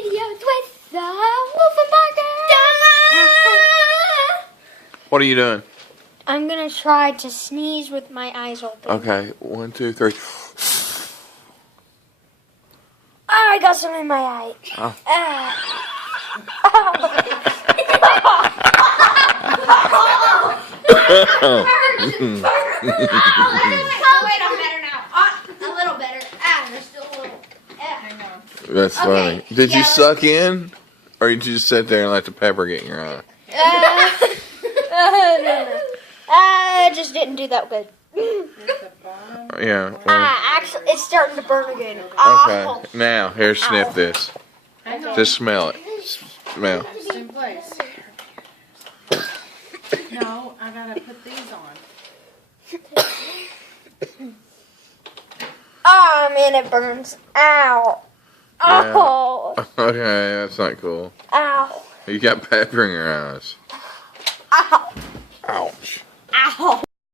videos with the Wolfenbarger. What are you doing? I'm gonna try to sneeze with my eyes open. Okay, 1, 2, 3. Oh, I got some in my eye. Oh. Wait, I'm better now. A little better. There's still a little. I know. That's funny. Did you suck in? Or did you just sit there and let the pepper get in your eye? No. I just didn't do that good. Yeah. Actually, it's starting to burn again. Okay. Now, here, sniff this. Just smell it. Smell. Just in place. No, I gotta put these on. Oh, man, it burns. Ow. Yeah. Oh. Okay, that's not cool. Ow. You got pepper in your eyes. Ow.